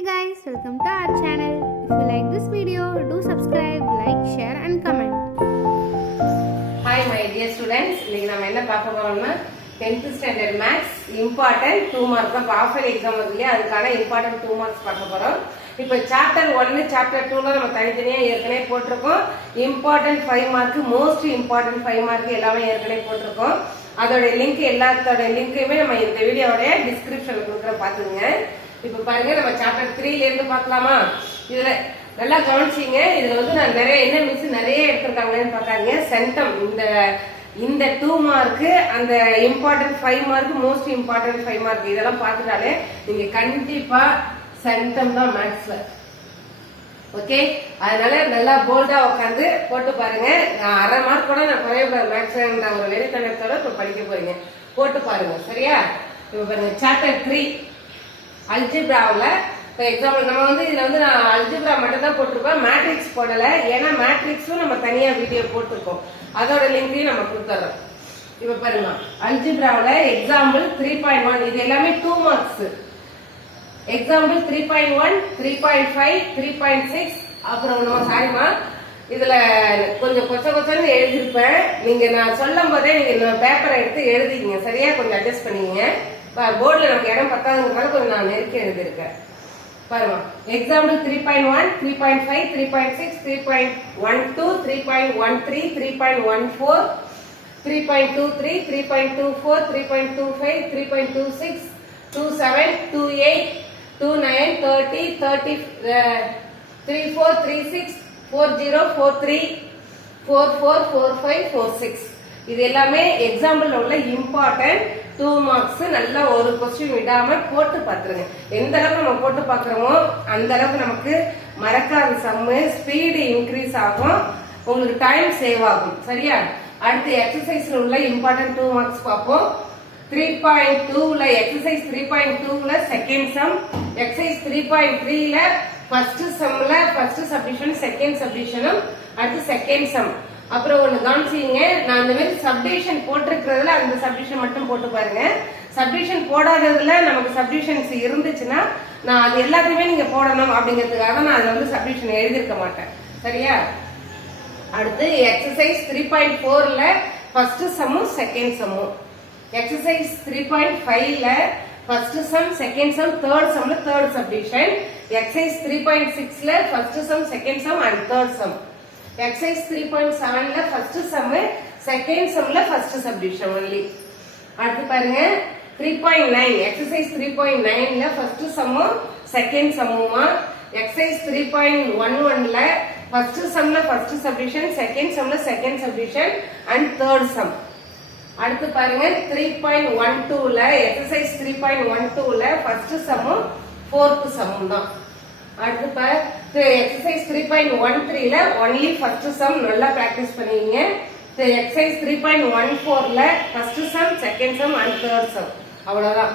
Hey guys, welcome to our channel. If you like this video, do subscribe, like, share and comment. Hi my dear students, இன்னைக்கு நாம என்ன பார்க்க போறோம்னா 10th standard maths important 2 mark half-yearly exam வருதுல அதுக்கான important 2 marks பார்க்க போறோம். இப்போ chapter 1 chapter 2 ல நம்ம தனித்தனியா ஏற்கனவே போட்டுருக்கோம். important 5 mark most important 5 mark எல்லாமே ஏற்கனவே போட்டுருக்கோம். அதோட லிங்க் எல்லாத்தோட லிங்கையுமே நம்ம இந்த வீடியோவோட டிஸ்கிரிப்ஷன்ல கொடுக்குறோம் பாத்துங்க. இப்போ பாருங்க நம்ம சாப்டர் 3 ல இருந்து பார்க்கலாமா. இதுல நல்லா கவனிச்சீங்க. இதுல வந்து நான் நிறைய என்ன மிஸ் நிறைய எடுத்திருக்காங்கன்னு பார்த்தாங்க. சென்டம் இந்த 2 மார்க் அந்த important 5 mark most important 5 mark இதெல்லாம் பார்த்துட்டாலே நீங்க கண்டிப்பா சென்டம் தான் மேத்ஸ்ல. ஓகே, அதனால நல்லா போல்டா உட்காந்து போட்டு பாருங்க. நான் அரை மார்க் கூட நான் குறைய மேத்ஸ் ஒரு வெறித்தனத்தோட இப்ப படிக்க போறீங்க. போட்டு பாருங்க சரியா. இப்ப பாருங்க சாப்டர் 3 அல்ஜிப்ராவில் இப்போ எக்ஸாம்பிள் நம்ம வந்து இதில் வந்து நான் அல்ஜிப்ரா மட்டும் தான் போட்டிருக்கோம், மேட்ரிக்ஸ் போடலை. ஏன்னா மேட்ரிக்ஸும் நம்ம தனியாக வீடியோ போட்டிருக்கோம், அதோட லிங்கையும் நம்ம கொடுத்துட்றோம். இப்போ பாருங்க அல்ஜிப்ராவில் எக்ஸாம்பிள் 3.1 இது எல்லாமே 2 மார்க்ஸ். எக்ஸாம்பிள் 3.1 3.5 3.6 அப்புறம் நம்ம சாரிமா இதுல கொஞ்சம் கொச்சன்னு எழுதிருப்பேன். நீங்க நான் சொல்லும் போதே நீங்க பேப்பரை எடுத்து எழுதிங்க சரியா, கொஞ்சம் அட்ஜஸ்ட் பண்ணிக்கங்க. போர்டில் நமக்கு இடம் பத்தாதுங்கிறதால கொஞ்சம் நான் நெருக்கி எழுதியிருக்கேன் பாருங்க. எக்ஸாம்பிள் 3.1 3.5 3.6 3.12 3.13 3.14 3.23 3.24 3.25 3.26 27 28 29 30 30 34 36 40 43 44 45 46 இது எல்லாமே எக்ஸாம்பிள் உள்ள இம்பார்ட்டன்ட் 2 மார்க்ஸ். நல்லா ஒரு கொஸ்டின் விடாம போட்டு பாத்துருங்க. எந்த அளவுக்கு நம்ம போட்டு பாக்குறோமோ அந்த அளவுக்கு நமக்கு மறக்காத சம்மு ஸ்பீடு இன்க்ரீஸ் ஆகும், உங்களுக்கு டைம் சேவ் ஆகும் சரியா. அடுத்து எக்ஸசைஸ்ல உள்ள இம்பார்ட்டன்ட் 2 மார்க்ஸ் பார்ப்போம். 3.2ல எக்ஸசைஸ் 3.2ல செகண்ட் சம், எக்ஸசைஸ் 3.3ல ஃபர்ஸ்ட் சம்ல ஃபர்ஸ்ட் சப்டிஷன் செகண்ட் சப்டிஷனும் அடுத்து செகண்ட் சம். அப்புறம் ஒண்ணு கவனிச்சீங்க, நான் இந்த மாதிரி சப்டிஷன் போட்டிருக்கிறதுல அந்த சப்டிஷன் மட்டும் போட்டு பாருங்க. சப்டிஷன் போடாததுல நமக்கு சப்டிஷன்ஸ் இருந்துச்சுன்னா நான் அது எல்லாத்தையுமே நீங்க போடணும் அப்படிங்கிறதுக்காக நான் அதுல வந்து சப்டிஷன் எழுதியிருக்க மாட்டேன் சரியா. அடுத்து எக்ஸசைஸ் 3.4ல ஃபர்ஸ்ட் சம்மும் செகண்ட் சம்மும், எக்ஸசைஸ் 3.5ல first sum second sum third சம்ல தேர்ட் சப்டிஷன், எக்ஸசைஸ் 3.6ல first sum second sum and third sum, exercise 3.7ல ஃபர்ஸ்ட் சம் செகண்ட் சம்ல ஃபர்ஸ்ட் சப்டிஷன் ஒன்லி. அடுத்து பாருங்க 3.9 எக்ஸசைஸ் 3.9ல ஃபர்ஸ்ட் சம்மும் செகண்ட் சம்முமா, எக்ஸசைஸ் 3.11ல ஃபர்ஸ்ட் சம்ல ஃபர்ஸ்ட் சப்டிஷன் செகண்ட் சம்ல second subdivision and third sum. அடுத்து பாருங்க 3.12ல எக்ஸசைஸ் 3.12ல ஃபர்ஸ்ட் சம்மும் ஃபோர்த் சம்மும் தான். அடுத்து எக்ஸசைஸ் 3.13ல ஒன்லி ஃபர்ஸ்ட் சம் நல்லா பிராக்டிஸ் பண்ணுவீங்க. எக்ஸசைஸ் 3.14ல first sum second sum and third sum அவ்வளவுதான்.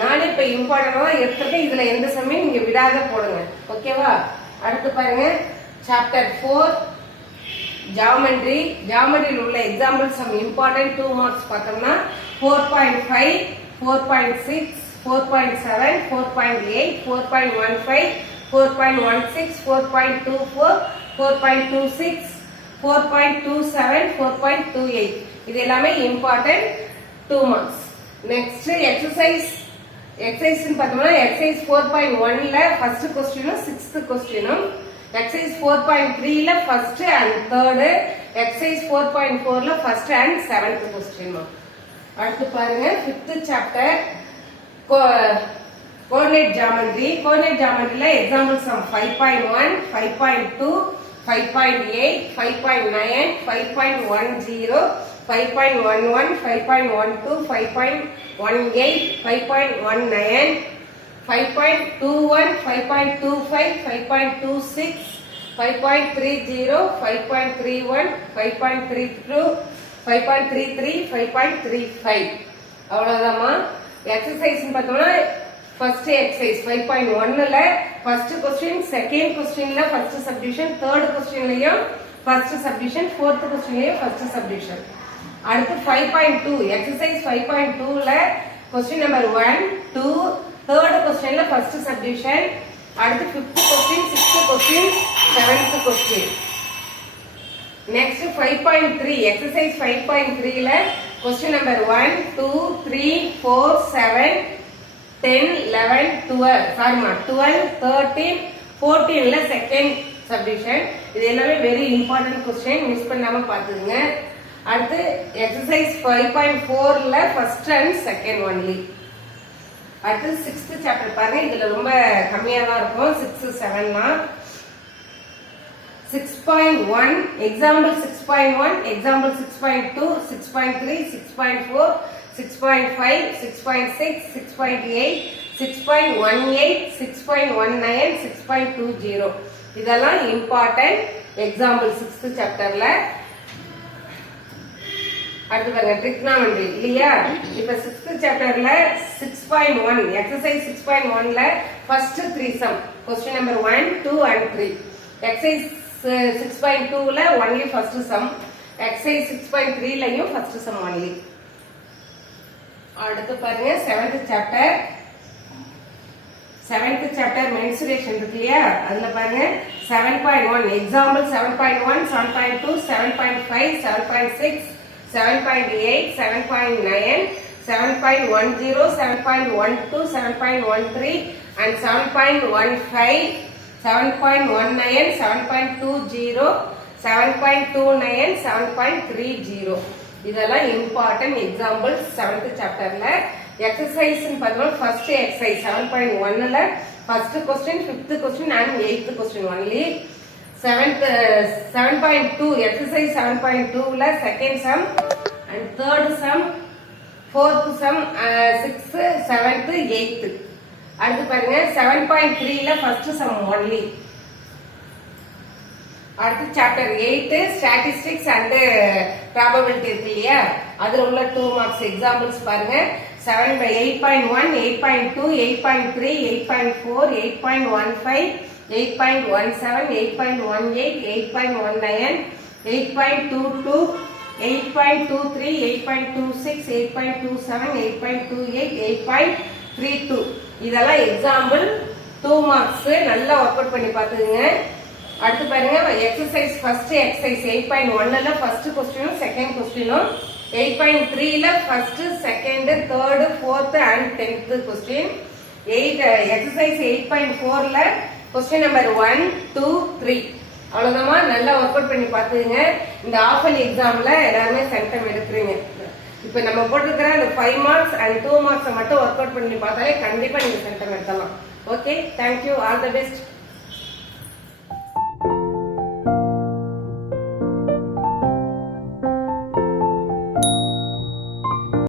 நானே இப்ப இம்பார்ட்டன்டா எடுத்துருக்கேன், இதுல எந்த சம்மையும் நீங்க விடாத போடுங்க ஓகேவா. அடுத்து பாருங்க சாப்டர் 4 ஜியோமெட்ரி. ஜியோமெட்ரியில் உள்ள எக்ஸாம்பிள் சம் இம்பார்ட்டன்ட் 2 மார்க்ஸ் பார்த்தோம்னா 4.5 4.6 4.7 4.8 4.15 4.16 4.24 4.26 4.27 4.28 இது எல்லாமே இம்பார்ட்டன்ட் 2 மார்க்ஸ். நெக்ஸ்ட் எக்ஸசைஸ் பார்த்தோம்னா எக்ஸசைஸ் 4.1ல ஃபர்ஸ்ட் கொஸ்டினும் சிக்ஸ்த் கொஸ்டினும், எக்ஸசைஸ் 4.3ல ஃபர்ஸ்ட் அண்ட் தேர்டு, எக்ஸசைஸ் 4.4ல ஃபர்ஸ்ட் அண்ட் செவன்த் கொஸ்டின். அடுத்து பாருங்க 5th chapter coordinate geometry. Coordinate ஜியோமெட்ரில எக்ஸாம்பிள் சம் 5.1 5.2 5.8 5.9 5.10 5.11 5.12 5.18 5.19 5.21 5.25 5.26 5.30 5.31 5.32 5.33 5.35 அவ்வளவுதாமா. எக்ஸசைஸ் பார்த்தோம்னா ஃபர்ஸ்ட் எக்ஸசைஸ் 5.1ல ஃபர்ஸ்ட் கொஸ்டின் செகண்ட் கொஸ்டின்ல ஃபர்ஸ்ட் சப்டிஷன் தேர்ட் கொஸ்டின்லயும் ஃபர்ஸ்ட் சப்டிஷன் ஃபோர்த் கொஸ்டின்லயும் ஃபர்ஸ்ட் சப்டிஷன். அடுத்து 5.2 எக்ஸசைஸ் 5.2ல கொஸ்டின் நம்பர் 1 2 தேர்ட் கொஸ்டின்ல ஃபர்ஸ்ட் சப்டிவிஷன், அடுத்து 5th question, 6th question, 7th question. Next 5.3 exercise 5.3 ல கொஸ்டின் நம்பர் 1 2 3 4 7 10 11 12 சாரிமா 12 13 14 ல செகண்ட் சப்டிவிஷன். இது எல்லாமே வெரி இம்பார்ட்டன்ட் கொஸ்டின், மிஸ் பண்ணாம பாத்துங்க. அடுத்து எக்ஸசைஸ் 5.4 ல ஃபர்ஸ்ட் அண்ட் செகண்ட் ஒன்லி. அடுத்து 6th சாப்டர் பாருங்க, இதுல ரொம்ப கம்மியா தான் இருக்கும் 6 7லாம். 6.1 example 6.1 example 6.2 6.3 6.4 6.5 6.6 6.8 6.18 6.19 6.20 இதெல்லாம் இம்பார்ட்டன்ட் எக்ஸாம்பிள் 6th சாப்டர்ல. அடுத்து பாருங்க ட்ரிக்னாமெட்ரி இல்லையா. இப்ப 6th சாப்டர்ல 6.1 எக்ஸசைஸ் 6.1 ல first 3 some question number 1 2 and 3. Exercise 6.2 ல only first sum, exercise 6.3 லயும் first sum only. அடுத்து பாருங்க 7th chapter mensuration இருக்கு இல்லையா, அதுல பாருங்க 7.1 example 7.1 7.2 7.5 7.6 7.8 7.9 7.10 7.12 7.13 and 7.15 7.19 7.20 7.29 7.30 இதெல்லாம் இம்பார்ட்டன்ட் எக்ஸாம்பிள் 7th சாப்டர்ல. எக்ஸசைஸ் பார்த்தோம்னா ஃபர்ஸ்ட் எக்ஸசைஸ் 7.1 ல first question 5th question and 8th question only. 7.2 exercise 7.2 ல second sum and third sum, fourth sum, 6th 7th 8th. அடுத்து பாருங்க 7.3 ல ஃபர்ஸ்ட் சம் ஒன்லி. அடுத்து சாப்டர் 8 ஸ்டாட்டிஸ்டிக்ஸ் அண்ட் ப்ராபபிலிட்டி இருக்கு இல்லையா, அதுல உள்ள 2 மார்க்ஸ் எக்ஸாம்பிள்ஸ் பாருங்க. 8.1 8.2 8.3 8.4 8.15 8.17 8.18 8.19 8.22 8.23 8.26 8.27 8.28 8.32 இதெல்லாம் எக்ஸாம்பிள் 2 மார்க்ஸ். நல்லா ஒர்க் அவுட் பண்ணி பாத்துங்க. அடுத்து பாருங்க எக்ஸசைஸ் ஃபர்ஸ்ட் எக்ஸசைஸ் 8.1 ல ஃபர்ஸ்ட் क्वेश्चन செகண்ட் क्वेश्चन, 8.3 ல first second third fourth and 10th question, exercise 8.4 ல क्वेश्चन நம்பர் 1 2 3 அவ்வளவுதான். நல்லா ஒர்க் அவுட் பண்ணி பாத்துங்க. இந்த ஆஃப் அண்ட் எக்ஸாம்ல எல்லாருமே சென்டம் எடுக்கிறீங்க. இப்ப நம்ம போட்டுக்கிற அந்த 5 மார்க்ஸ் அண்ட் 2 மார்க்ஸ் மட்டும் ஒர்க் அவுட் பண்ணி பார்த்தாலே கண்டிப்பா நீங்க சென்டம் எடுக்கலாம். Okay, thank you, all the best.